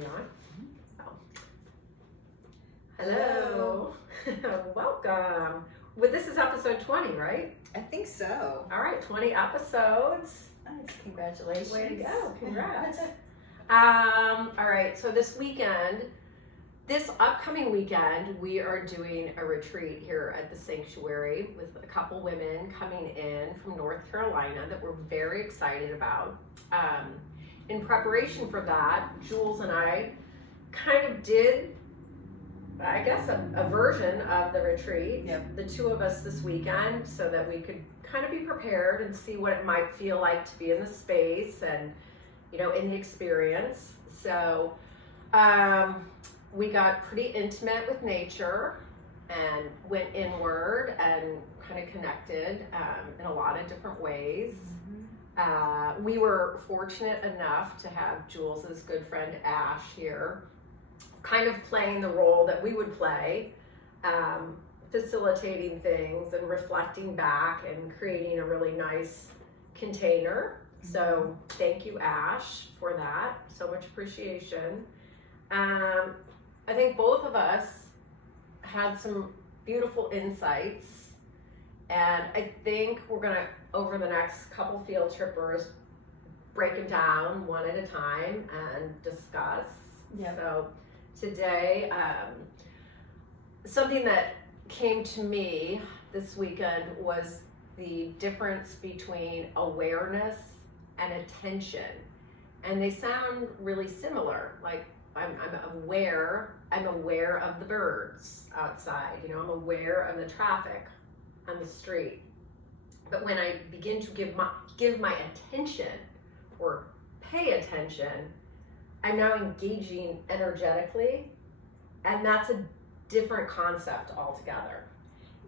we on? Oh. Hello. Welcome. Well, this is episode 20, right? I think so. All right, 20 episodes. Nice. Congratulations. Way to go. Congrats. All right, so this upcoming weekend, we are doing a retreat here at the sanctuary with a couple women coming in from North Carolina that we're very excited about. In preparation for that, Jules and I kind of did, I guess, a version of the retreat, the two of us this weekend, so that we could kind of be prepared and see what it might feel like to be in the space and, you know, in the experience. So we got pretty intimate with nature and went inward and kind of connected in a lot of different ways. We were fortunate enough to have Jules's good friend Ash here, kind of playing the role that we would play, facilitating things and reflecting back and creating a really nice container. So thank you, Ash, for that. So much appreciation. I think both of us had some beautiful insights, and I think we're gonna, over the next couple field trippers, break them down one at a time and discuss. So today, something that came to me this weekend was the difference between awareness and attention. And they sound really similar. Like I'm aware of the birds outside, you know, I'm aware of the traffic on the street. But when I begin to give my attention or pay attention, I'm now engaging energetically, and that's a different concept altogether.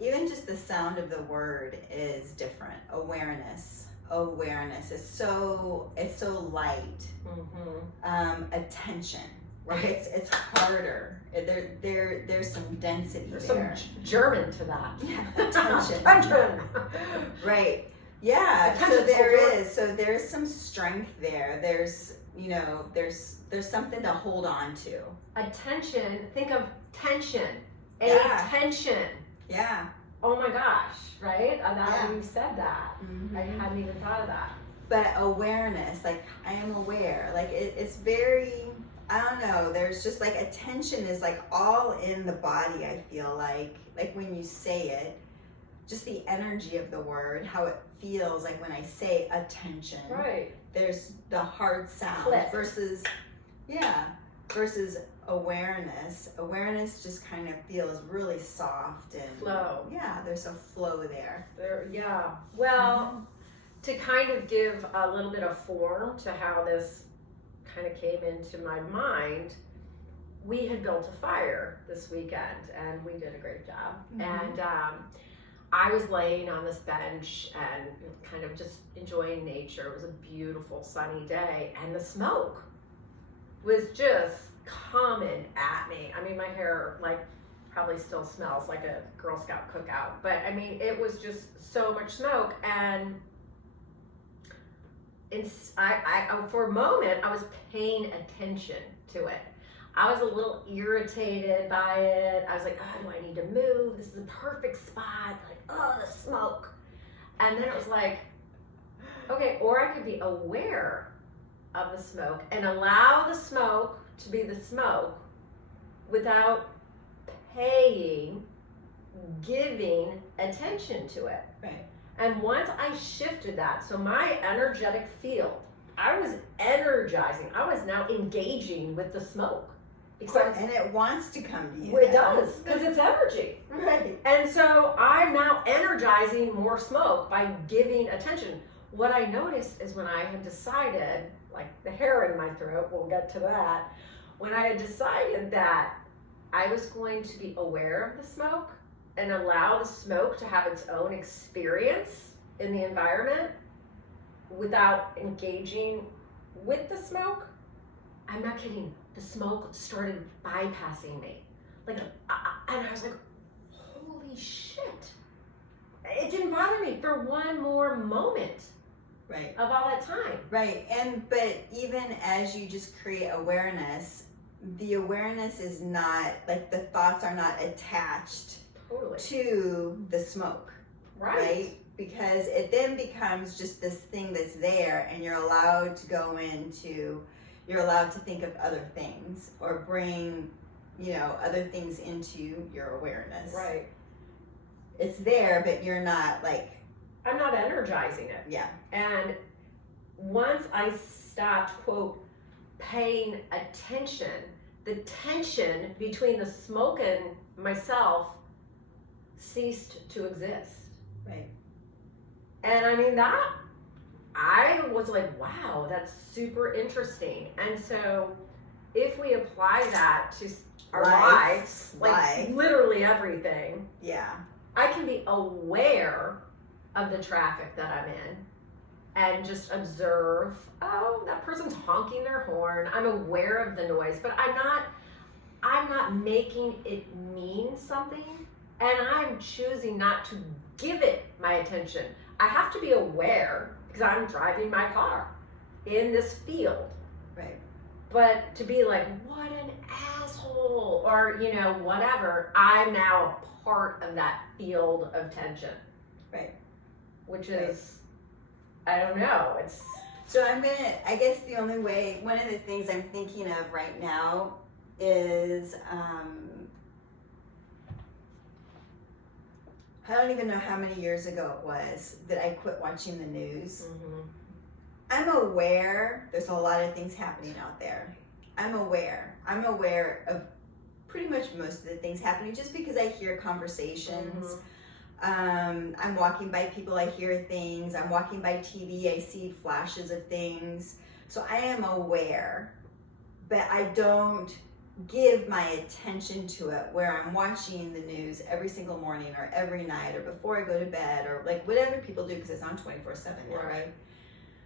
Even just the sound of the word is different. Awareness is so light. Attention, like it's harder. There's some density. There's there. Some German to that. Yeah, attention. Attention. Right. Yeah. Attention. So there's some strength there. There's something to hold on to. Attention. Think of tension. Attention. Yeah. Oh my gosh, right? You said that. I hadn't even thought of that. But awareness, like I am aware, like it's very, I don't know, there's just like attention is like all in the body, I feel like when you say it, just the energy of the word, how it feels like when I say attention. Right. There's the hard sound versus awareness. Awareness just kind of feels really soft and flow. Yeah, there's a flow there. Well, to kind of give a little bit of form to how this kind of came into my mind, we had built a fire this weekend and we did a great job. And I was laying on this bench and kind of just enjoying nature. It was a beautiful sunny day, and the smoke was just coming at me. I mean, my hair probably still smells like a Girl Scout cookout, but I mean, it was just so much smoke. And I for a moment, I was paying attention to it. I was a little irritated by it. I was like, oh, do I need to move? This is a perfect spot. Like, oh, the smoke. And then it was like, okay, or I could be aware of the smoke and allow the smoke to be the smoke without giving attention to it. Right. And once I shifted that, so my energetic field, I was energizing. I was now engaging with the smoke. And it wants to come to you. It does, because it's energy. Right. And so I'm now energizing more smoke by giving attention. What I noticed is when I had decided, like the hair in my throat, we'll get to that, when I had decided that I was going to be aware of the smoke and allow the smoke to have its own experience in the environment without engaging with the smoke, I'm not kidding, the smoke started bypassing me. And I was like, holy shit. It didn't bother me for one more moment. Right. Of all that time. Right. But even as you just create awareness, the awareness is not, like the thoughts are not attached Totally. to the smoke, right? Because it then becomes just this thing that's there, and you're allowed to go into, you're allowed to think of other things or bring, you know, other things into your awareness. Right. It's there, but you're not like, I'm not energizing it. yeah. And once I stopped, quote, paying attention, the tension between the smoke and myself ceased to exist. Right. And I mean, that, I was like, wow, that's super interesting. And so if we apply that to our lives, like literally everything, yeah, I can be aware of the traffic that I'm in and just observe, oh, that person's honking their horn. I'm aware of the noise, but I'm not making it mean something, and I'm choosing not to give it my attention. I have to be aware because I'm driving my car in this field. right. But to be like, what an asshole, or, you know, whatever, I'm now a part of that field of tension. Right. Which is, I don't know, it's... So I guess the only way, one of the things I'm thinking of right now is, I don't even know how many years ago it was that I quit watching the news. Mm-hmm. I'm aware there's a lot of things happening out there. I'm aware of pretty much most of the things happening just because I hear conversations. Mm-hmm. I'm walking by people, I hear things. I'm walking by TV, I see flashes of things. So I am aware, but I don't give my attention to it where I'm watching the news every single morning or every night or before I go to bed or like whatever people do because it's on 24/7 now, right?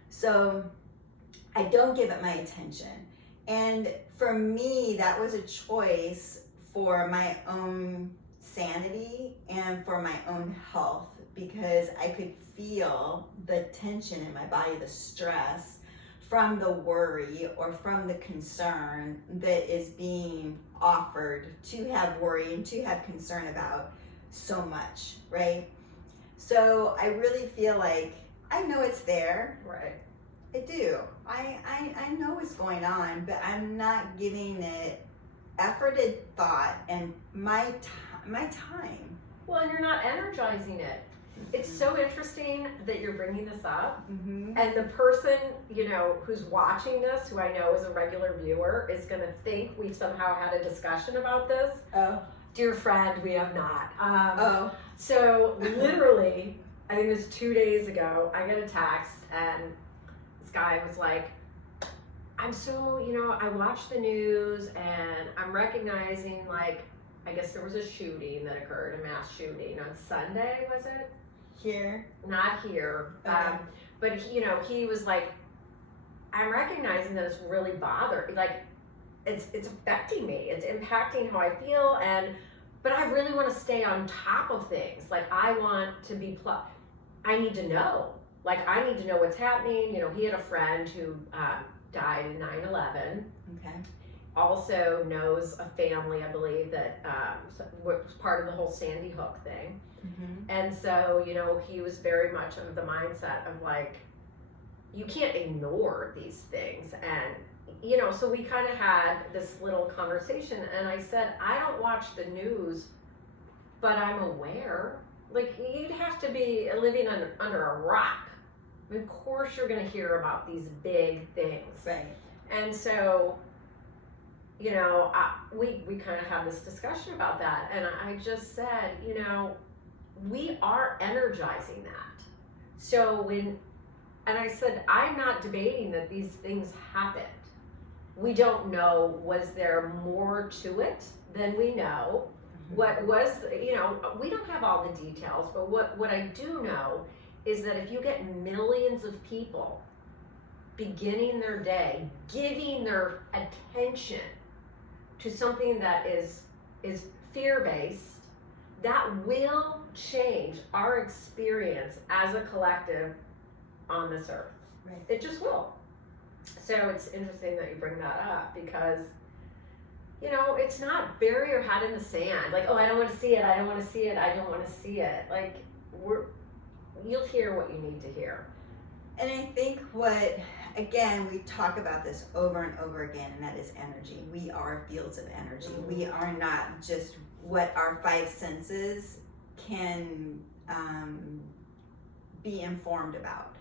So I don't give it my attention. And for me, that was a choice for my own sanity and for my own health because I could feel the tension in my body, the stress from the worry or from the concern that is being offered to have worry and to have concern about so much, right? So I really feel like I know it's there. Right. I do. I know what's going on, but I'm not giving it efforted thought and my time. Well, and you're not energizing it. It's so interesting that you're bringing this up. Mm-hmm. And the person, you know, who's watching this, who I know is a regular viewer, is going to think we've somehow had a discussion about this. Oh. Dear friend, we have not. Oh. So literally, I think it was 2 days ago, I get a text and this guy was like, I'm so, you know, I watch the news and I'm recognizing, like, I guess there was a shooting that occurred, a mass shooting on Sunday, was it? Here? Not here. Okay. But, you know, he was like, I'm recognizing that it's really bothering, like, it's affecting me. It's impacting how I feel, but I really want to stay on top of things. Like, I want to be, I need to know. Like, I need to know what's happening. You know, he had a friend who died in 9/11. Okay. Also knows a family, I believe, that was part of the whole Sandy Hook thing. Mm-hmm. And so, you know, he was very much of the mindset of like, you can't ignore these things. And, you know, so we kind of had this little conversation and I said, I don't watch the news, but I'm aware. Like, you'd have to be living under a rock. I mean, of course you're going to hear about these big things. Right. And so, you know, we kind of had this discussion about that. And I just said, you know, we are energizing that. So and I said, I'm not debating that these things happened. We don't know, was there more to it than we know? What was, you know, we don't have all the details, but what I do know is that if you get millions of people beginning their day, giving their attention to something that is fear-based, that will change our experience as a collective on this earth. Right. It just will. So it's interesting that you bring that up because you know, it's not bury your head in the sand. Like, oh, I don't want to see it. I don't want to see it. I don't want to see it. Like, you'll hear what you need to hear. And I think we talk about this over and over again, and that is energy. We are fields of energy. We are not just what our five senses can be informed about.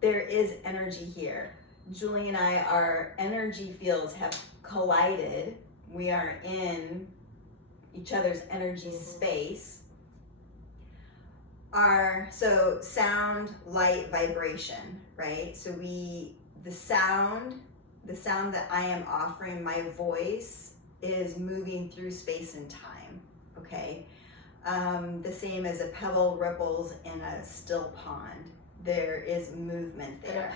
There is energy here. Julie and I, our energy fields have collided. We are in each other's energy space. So sound, light, vibration, right? So the sound that I am offering, my voice is moving through space and time, okay? The same as a pebble ripples in a still pond. There is movement there.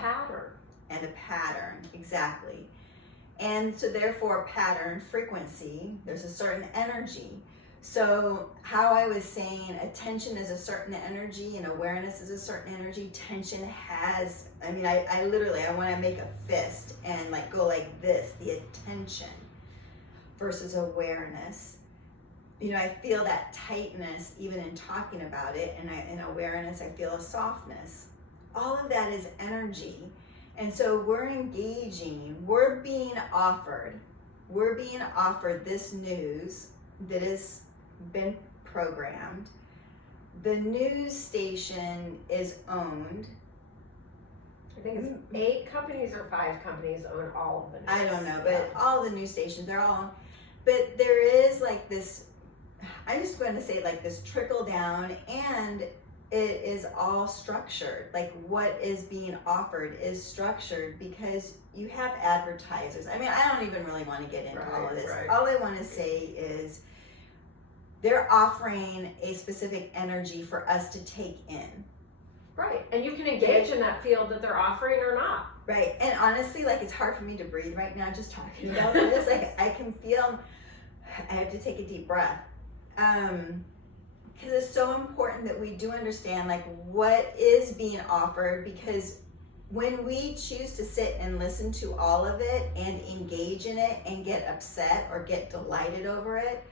And a pattern, exactly. And so therefore pattern, frequency, there's a certain energy. So how I was saying attention is a certain energy and awareness is a certain energy, tension has, I want to make a fist and like go like this, the attention versus awareness. You know, I feel that tightness even in talking about it, and in awareness I feel a softness. All of that is energy. And so we're engaging, we're being offered this news that has been programmed. The news station is owned. I think it's 8 companies or 5 companies own all of the news. I don't know, but all the news stations, they're all, but there is like this, I'm just going to say like this trickle down, and it is all structured. Like what is being offered is structured because you have advertisers. I mean, I don't even really want to get into all of this. All I want to say is they're offering a specific energy for us to take in. Right, and you can engage in that field that they're offering or not. Right, and honestly, like it's hard for me to breathe right now just talking about this. Like I can feel, I have to take a deep breath. Because it's so important that we do understand like what is being offered, because when we choose to sit and listen to all of it and engage in it and get upset or get delighted over it,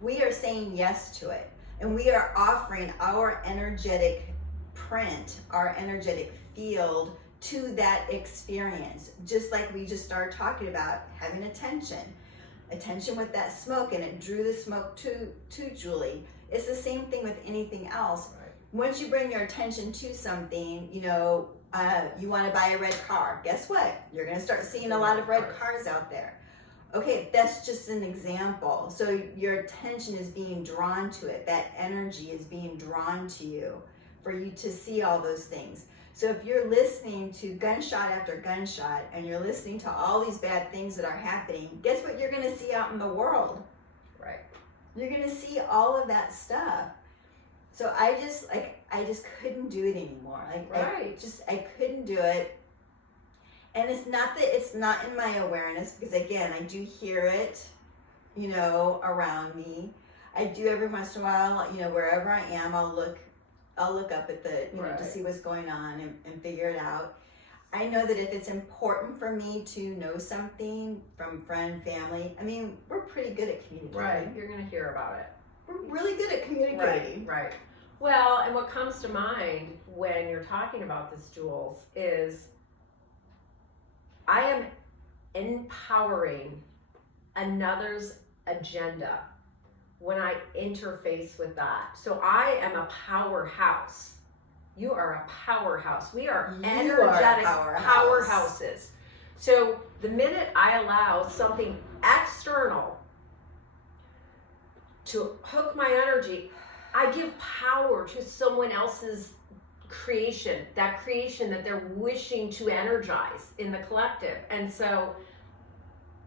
we are saying yes to it. And we are offering our energetic print, our energetic field to that experience. Just like we just started talking about having attention with that smoke, and it drew the smoke to Julie. It's the same thing with anything else. Right. Once you bring your attention to something, you know, you want to buy a red car. Guess what? You're going to start seeing a lot of red cars out there. Okay, that's just an example. So your attention is being drawn to it. That energy is being drawn to you for you to see all those things. So if you're listening to gunshot after gunshot and you're listening to all these bad things that are happening, guess what you're going to see out in the world? Right. You're going to see all of that stuff. So I just couldn't do it anymore. I couldn't do it. And it's not that it's not in my awareness, because again, I do hear it, you know, around me. I do every once in a while, you know, wherever I am, I'll look up at the, you know, to see what's going on and figure it out. I know that if it's important for me to know something from friend, family, I mean, we're pretty good at communicating. Right, you're going to hear about it. We're really good at communicating. Right. Well, and what comes to mind when you're talking about this, Jules, is I am empowering another's agenda when I interface with that. So I am a powerhouse. You are a powerhouse. We are energetic powerhouses. So the minute I allow something external to hook my energy, I give power to someone else's creation that they're wishing to energize in the collective. And so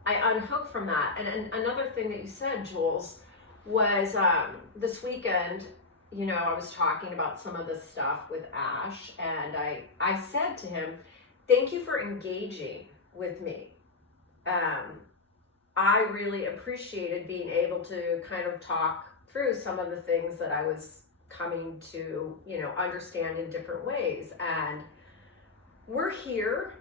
I unhook from that. And another thing that you said, Jules, was this weekend, you know, I was talking about some of this stuff with Ash, and I said to him, thank you for engaging with me. I really appreciated being able to kind of talk through some of the things that I was coming to, you know, understand in different ways. And we're here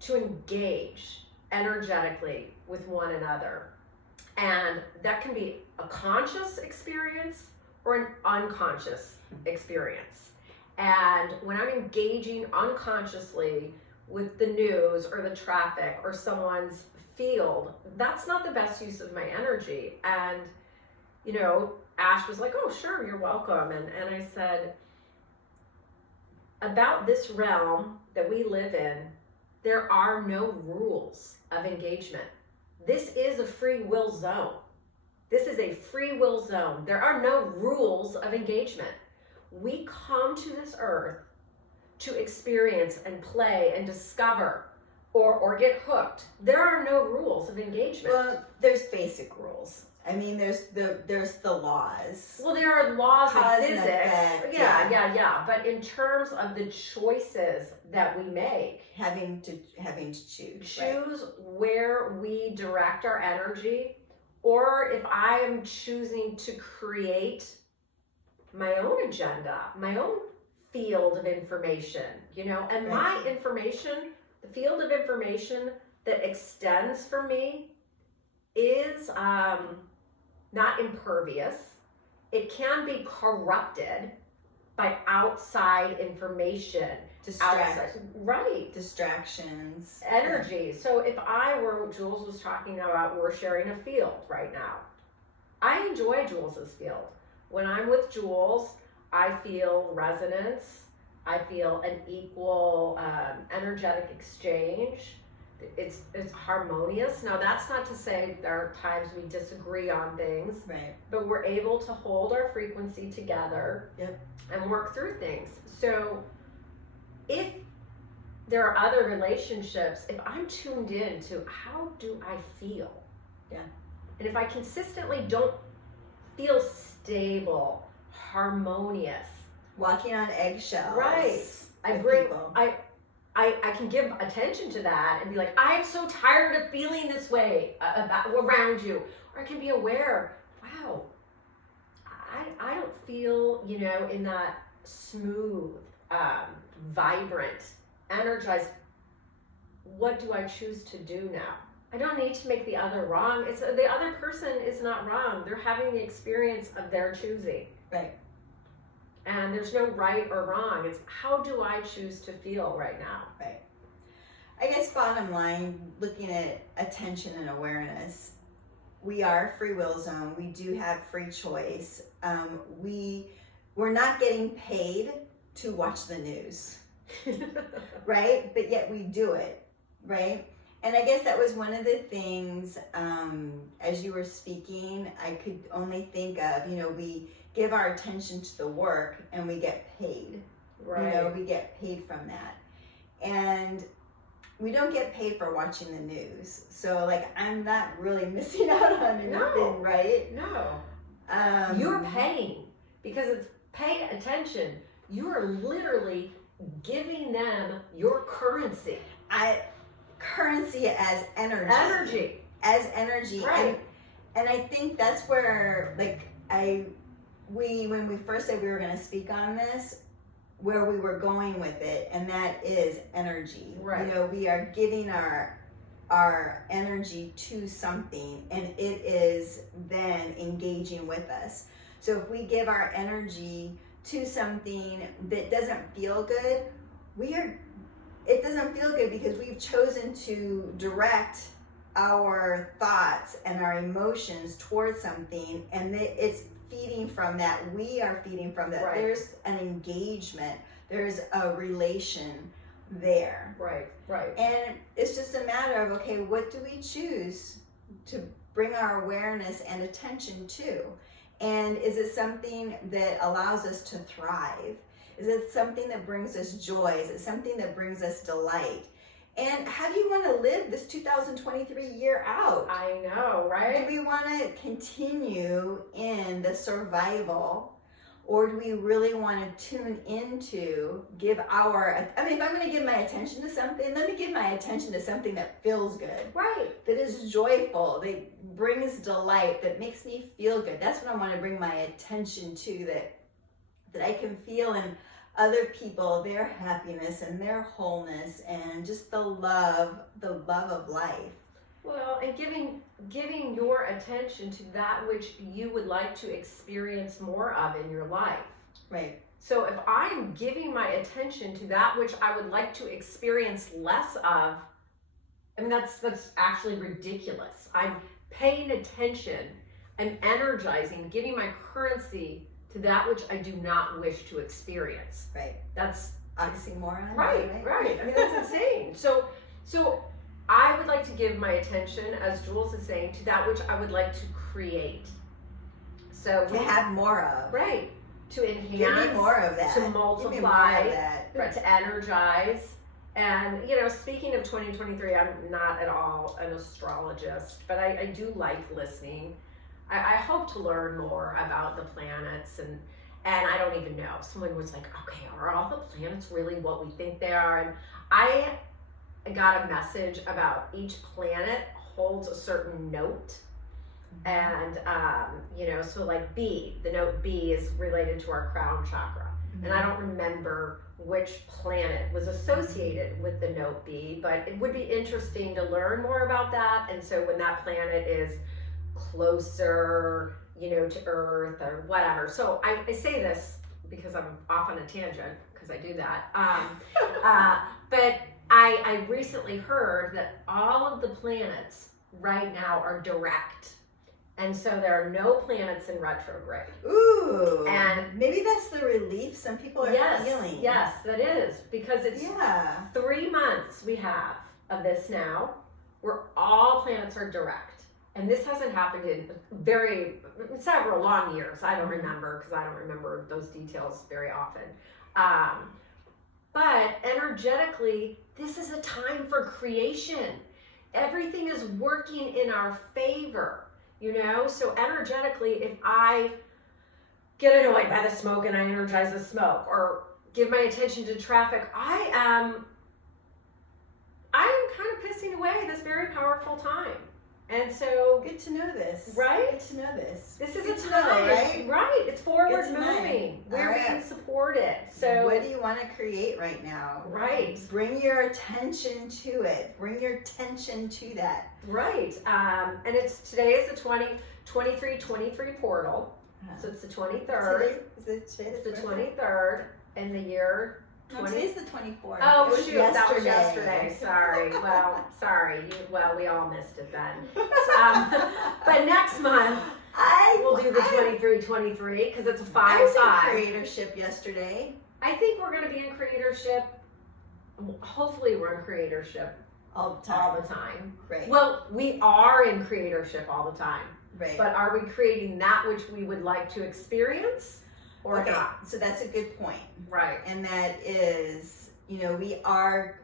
to engage energetically with one another. And that can be a conscious experience or an unconscious experience. And when I'm engaging unconsciously with the news or the traffic or someone's field, that's not the best use of my energy. And, you know, Ash was like, oh, sure, you're welcome. And I said, about this realm that we live in, there are no rules of engagement. This is a free will zone. This is a free will zone. There are no rules of engagement. We come to this earth to experience and play and discover or get hooked. There are no rules of engagement. Well, there's basic rules. I mean, there's the laws. Well, there are laws Cause of and physics. effect, Yeah. But in terms of the choices that we make, having to choose. Choose where we direct our energy, or if I am choosing to create my own agenda, my own field of information, you know, and my information, the field of information that extends for me is not impervious. It can be corrupted by outside information. Distractions. Energy. So if Jules was talking about, we're sharing a field right now. I enjoy Jules's field. When I'm with Jules, I feel resonance. I feel an equal energetic exchange. It's harmonious. Now, that's not to say there are times we disagree on things, right? But we're able to hold our frequency together, and work through things. So if there are other relationships, if I'm tuned in to how do I feel, and if I consistently don't feel stable, harmonious, walking on eggshells, right? I can give attention to that and be like, I am so tired of feeling this way around you. Or I can be aware, wow, I don't feel, you know, in that smooth, vibrant, energized. What do I choose to do now? I don't need to make the other wrong. It's the other person is not wrong. They're having the experience of their choosing. Right. And there's no right or wrong. It's how do I choose to feel right now? Right. I guess bottom line, looking at attention and awareness, we are a free will zone. We do have free choice. We're not getting paid to watch the news, right? But yet we do it, right? And I guess that was one of the things, as you were speaking, I could only think of, you know, we give our attention to the work and we get paid. Right. You know, we get paid from that. And we don't get paid for watching the news. So, like, I'm not really missing out on anything, right? No. You're paying because it's pay attention. You are literally giving them your currency. Currency as energy. Energy. As energy. Right. And I think that's where, like, when we first said we were going to speak on this, where we were going with it, and that is energy. Right. You know, we are giving our energy to something, and it is then engaging with us. So if we give our energy to something that doesn't feel good, it doesn't feel good because we've chosen to direct our thoughts and our emotions towards something, and it's feeding from that. We are feeding from that. Right. There's an engagement. There's a relation there. Right. And it's just a matter of, okay, what do we choose to bring our awareness and attention to? And is it something that allows us to thrive? Is it something that brings us joy? Is it something that brings us delight? And how do you want to live this 2023 year out? I know, right? Do we want to continue in the survival, or do we really want to tune into, if I'm going to give my attention to something, let me give my attention to something that feels good. Right. That is joyful, that brings delight, that makes me feel good. That's what I want to bring my attention to, that I can feel in other people, their happiness and their wholeness, and just the love of life. Well, and giving your attention to that which you would like to experience more of in your life. Right. So if I'm giving my attention to that which I would like to experience less of, I mean, that's actually ridiculous. I'm paying attention, I'm energizing, giving my currency to that which I do not wish to experience. Right. That's oxymoron. Right. I mean, that's insane. So I would like to give my attention, as Jules is saying, to that which I would like to create. So to have more of. Right. To enhance. Give me more of that. To multiply. Give me more of that. Right. To energize. And, speaking of 2023, I'm not at all an astrologist, but I do like listening. I hope to learn more about the planets, and I don't even know. Someone was like, okay, are all the planets really what we think they are? And I got a message about each planet holds a certain note. And, so like B, the note B is related to our crown chakra. And I don't remember which planet was associated with the note B, but it would be interesting to learn more about that. And so when that planet is closer, to Earth or whatever. So I say this because I'm off on a tangent, because I do that. But I recently heard that all of the planets right now are direct. And so there are no planets in retrograde. Ooh. And maybe that's the relief some people are feeling. Yes, that is. Because it's 3 months we have of this now, where all planets are direct. And this hasn't happened in several long years. I don't remember, because I don't remember those details very often. But energetically, this is a time for creation. Everything is working in our favor. So energetically, if I get annoyed by the smoke and I energize the smoke, or give my attention to traffic, I am kind of pissing away this very powerful time. And so good to know this. Right? Good to know this. This is good a to time, know, right? Right. It's forward Good to know. moving. We're All right. being supported. So what do you want to create right now? Right. Bring your attention to it. Bring your attention to that. Right. And today is the 23 portal. So it's the 23rd. Today, is it It's the 23rd in the year. No, today's the 24th. Oh, it was shoot, that was yesterday. Sorry. Well, we all missed it then. But next month, we'll do the 23 because it's a 5-5. I was in creatorship yesterday. I think we're going to be in creatorship. Hopefully, we're in creatorship all the time. Right. Well, we are in creatorship all the time. Right. But are we creating that which we would like to experience or not? So that's a good point. Right. And that is, we are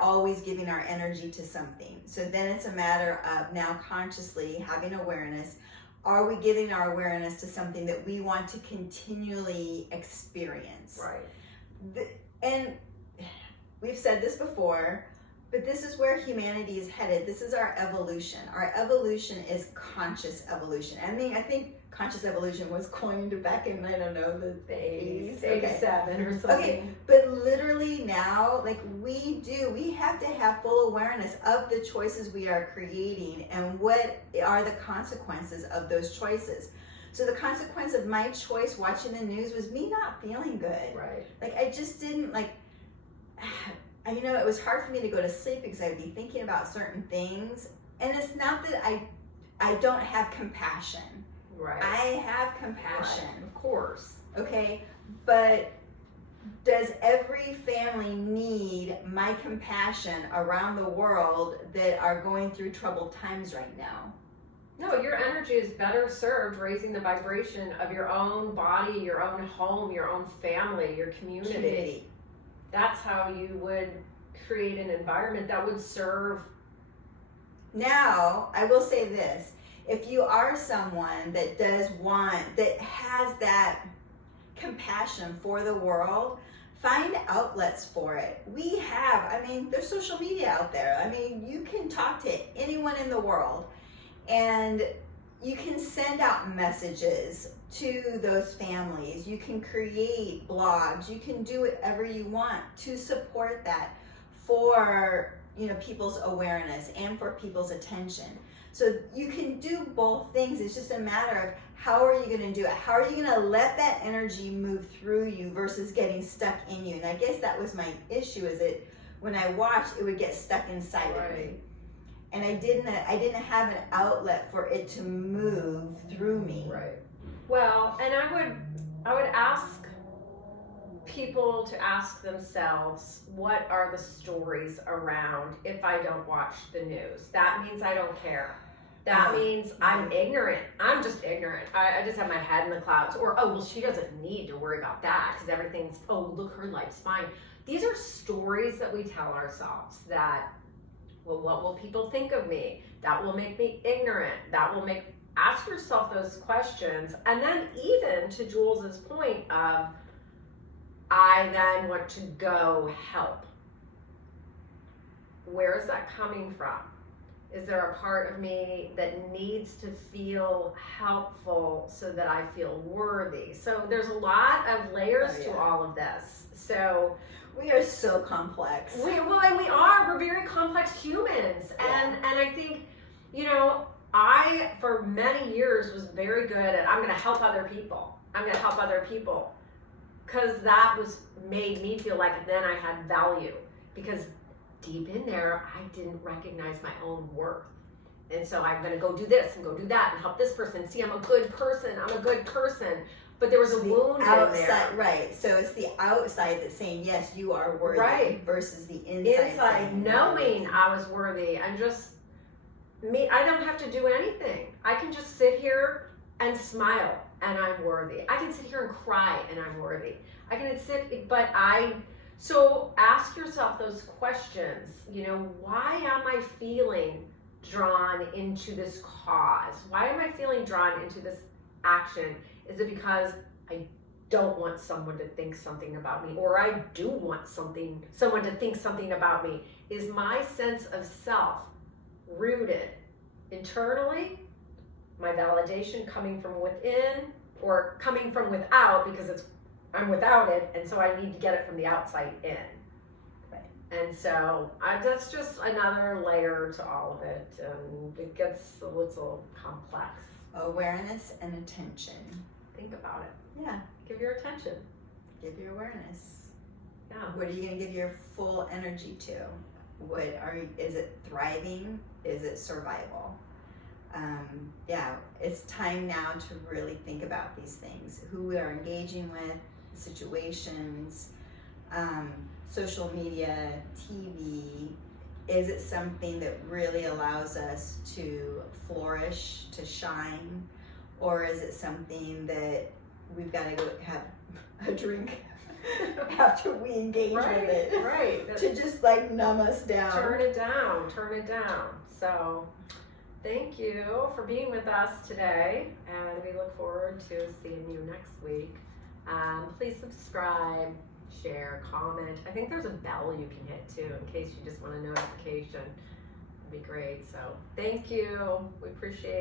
always giving our energy to something. So then it's a matter of now consciously having awareness. Are we giving our awareness to something that we want to continually experience? Right. And we've said this before, but this is where humanity is headed. This is our evolution. Our evolution is conscious evolution. I think conscious evolution was coined back in, I don't know, the 80s. 87 or something. Okay, but literally now, we have to have full awareness of the choices we are creating and what are the consequences of those choices. So the consequence of my choice watching the news was me not feeling good. Right. I just didn't, it was hard for me to go to sleep because I'd be thinking about certain things. And it's not that I don't have compassion. Right. I have compassion. Right. Of course. Okay. But does every family need my compassion around the world that are going through troubled times right now? No, your energy is better served raising the vibration of your own body, your own home, your own family, your community. That's how you would create an environment that would serve. Now, I will say this. If you are someone that has that compassion for the world, find outlets for it. There's social media out there. You can talk to anyone in the world and you can send out messages to those families. You can create blogs. You can do whatever you want to support that for, people's awareness and for people's attention. So you can do both things. It's just a matter of how are you going to do it? How are you going to let that energy move through you versus getting stuck in you? And I guess that was my issue, is that when I watched, it would get stuck inside of me. And I didn't have an outlet for it to move through me. Right. Well, and I would ask people to ask themselves, what are the stories around if I don't watch the news? That means I don't care. That means I'm ignorant. I'm just ignorant. I just have my head in the clouds. Or, oh, well, she doesn't need to worry about that because everything's, oh, look, her life's fine. These are stories that we tell ourselves that, well, what will people think of me? That will make me ignorant. That will make, ask yourself those questions. And then even to Jules's point of, I then want to go help. Where is that coming from? Is there a part of me that needs to feel helpful so that I feel worthy? So there's a lot of layers to all of this. So we are so complex. We're very complex humans. And I think, I, for many years, was very good at, I'm going to help other people. I'm going to help other people. Because that made me feel like then I had value. Because deep in there, I didn't recognize my own worth. And so I'm going to go do this and go do that and help this person. See, I'm a good person. I'm a good person. But there was a wound in there. Right. So it's the outside that's saying, yes, you are worthy. Right. Versus the inside knowing I was worthy. And just me, I don't have to do anything. I can just sit here and smile and I'm worthy. I can sit here and cry and I'm worthy. I can sit, so ask yourself those questions. Why am I feeling drawn into this cause? Why am I feeling drawn into this action? Is it because I don't want someone to think something about me, or I do want someone to think something about me? Is my sense of self rooted internally? My validation coming from within or coming from without because I'm without it, and so I need to get it from the outside in. Right. And so that's just another layer to all of it, and it gets a little complex. Awareness and attention. Think about it. Yeah. Give your attention. Give your awareness. Yeah. What are you going to give your full energy to? Is it thriving? Is it survival? It's time now to really think about these things. Who we are engaging with, situations, social media, TV. Is it something that really allows us to flourish, to shine? Or is it something that we've got to go have a drink after we engage with it? Right. To just numb us down. Turn it down. So thank you for being with us today, and we look forward to seeing you next week. Please subscribe, share, comment. I think there's a bell you can hit too in case you just want a notification. It'd be great. So thank you. We appreciate it.